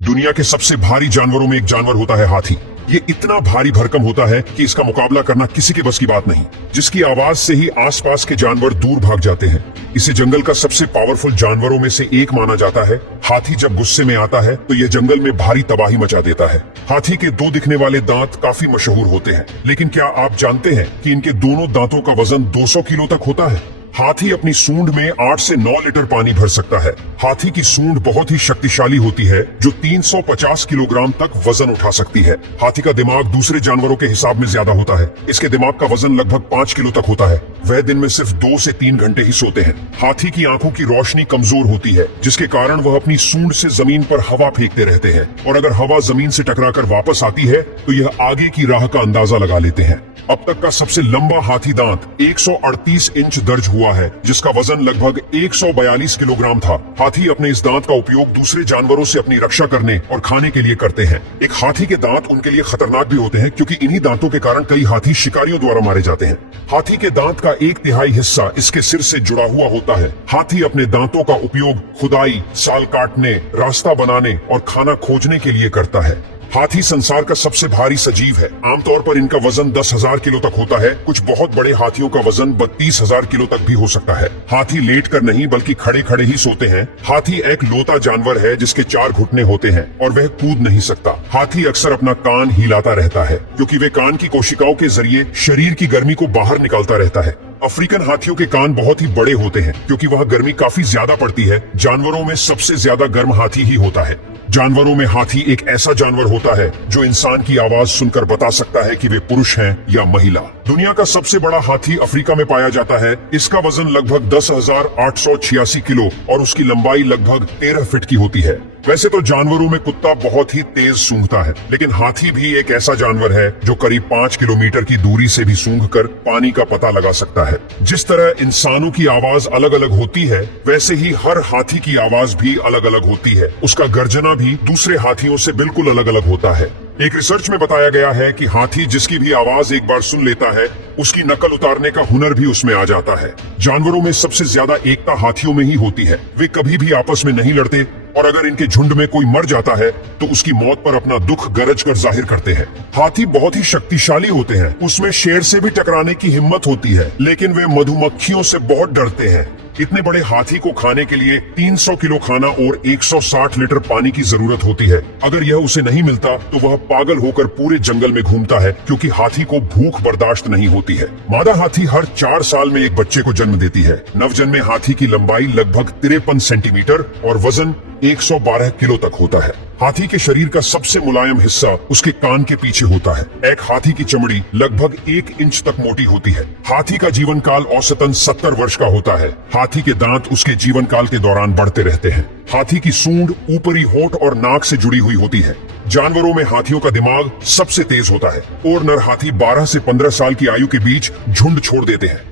दुनिया के सबसे भारी जानवरों में एक जानवर होता है हाथी। ये इतना भारी भरकम होता है कि इसका मुकाबला करना किसी के बस की बात नहीं, जिसकी आवाज से ही आसपास के जानवर दूर भाग जाते हैं। इसे जंगल का सबसे पावरफुल जानवरों में से एक माना जाता है। हाथी जब गुस्से में आता है तो यह जंगल में भारी तबाही मचा देता है। हाथी के दो दिखने वाले दांत काफी मशहूर होते हैं, लेकिन क्या आप जानते हैं कि इनके दोनों दांतों का वजन 200 किलो तक होता है। हाथी अपनी सूंड में 8 से 9 लीटर पानी भर सकता है। हाथी की सूंड बहुत ही शक्तिशाली होती है, जो 350 किलोग्राम तक वजन उठा सकती है। हाथी का दिमाग दूसरे जानवरों के हिसाब में ज्यादा होता है। इसके दिमाग का वजन लगभग 5 किलो तक होता है। वह दिन में सिर्फ 2 से 3 घंटे ही सोते हैं। हाथी की आंखों की रोशनी कमजोर होती है, जिसके कारण वह अपनी सूंड से जमीन पर हवा फेंकते रहते हैं, और अगर हवा जमीन से टकराकर वापस आती है तो यह आगे की राह का अंदाजा लगा लेते हैं। अब तक का सबसे लंबा हाथी दांत 138 इंच दर्ज हुआ है, जिसका वजन लगभग 142 किलोग्राम था। हाथी अपने इस दांत का उपयोग दूसरे जानवरों से अपनी रक्षा करने और खाने के लिए करते हैं। एक हाथी के दांत उनके लिए खतरनाक भी होते हैं, क्योंकि इन्हीं दांतों के कारण कई हाथी शिकारियों द्वारा मारे जाते हैं। हाथी के दांत का 1/3 हिस्सा इसके सिर से जुड़ा हुआ होता है। हाथी अपने दांतों का उपयोग खुदाई, साल काटने, रास्ता बनाने और खाना खोजने के लिए करता है। हाथी संसार का सबसे भारी सजीव है। आमतौर पर इनका वजन 10,000 किलो तक होता है। कुछ बहुत बड़े हाथियों का वजन 32,000 किलो तक भी हो सकता है। हाथी लेटकर नहीं बल्कि खड़े खड़े ही सोते हैं। हाथी एक लोता जानवर है, जिसके 4 घुटने होते हैं और वह कूद नहीं सकता। हाथी अक्सर अपना कान हिलाता रहता है, क्योंकि वे कान की कोशिकाओं के जरिए शरीर की गर्मी को बाहर निकालता रहता है। अफ्रीकन हाथियों के कान बहुत ही बड़े होते हैं, क्योंकि वह गर्मी काफी ज्यादा पड़ती है। जानवरों में सबसे ज्यादा गर्म हाथी ही होता है। जानवरों में हाथी एक ऐसा जानवर होता है जो इंसान की आवाज सुनकर बता सकता है कि वे पुरुष हैं या महिला। दुनिया का सबसे बड़ा हाथी अफ्रीका में पाया जाता है। इसका वजन लगभग 10,886 किलो और उसकी लंबाई लगभग 13 फीट की होती है। वैसे तो जानवरों में कुत्ता बहुत ही तेज सूंघता है, लेकिन हाथी भी एक ऐसा जानवर है जो करीब 5 किलोमीटर की दूरी से भी सूंघकर पानी का पता लगा सकता है। जिस तरह इंसानों की आवाज अलग अलग होती है, वैसे ही हर हाथी की आवाज भी अलग अलग होती है। उसका गर्जना भी दूसरे हाथियों से बिल्कुल अलग अलग होता है। एक रिसर्च में बताया गया है कि हाथी जिसकी भी आवाज एक बार सुन लेता है, उसकी नकल उतारने का हुनर भी उसमें आ जाता है। जानवरों में सबसे ज्यादा एकता हाथियों में ही होती है। वे कभी भी आपस में नहीं लड़ते, और अगर इनके झुंड में कोई मर जाता है तो उसकी मौत पर अपना दुख गरज कर जाहिर करते हैं। हाथी बहुत ही शक्तिशाली होते हैं। उसमें शेर से भी टकराने की हिम्मत होती है, लेकिन वे मधुमक्खियों से बहुत डरते हैं। इतने बड़े हाथी को खाने के लिए 300 किलो खाना और 160 लीटर पानी की जरूरत होती है। अगर यह उसे नहीं मिलता तो वह पागल होकर पूरे जंगल में घूमता है, क्योंकि हाथी को भूख बर्दाश्त नहीं होती है। मादा हाथी हर 4 साल में एक बच्चे को जन्म देती है। नवजन्मे हाथी की लंबाई लगभग 53 सेंटीमीटर और वजन 112 किलो तक होता है। हाथी के शरीर का सबसे मुलायम हिस्सा उसके कान के पीछे होता है। एक हाथी की चमड़ी लगभग 1 इंच तक मोटी होती है। हाथी का जीवन काल औसतन 70 वर्ष का होता है। हाथी के दांत उसके जीवन काल के दौरान बढ़ते रहते हैं। हाथी की सूंड ऊपरी होंठ और नाक से जुड़ी हुई होती है। जानवरों में हाथियों का दिमाग सबसे तेज होता है, और नर हाथी 12 से 15 साल की आयु के बीच झुंड छोड़ देते हैं।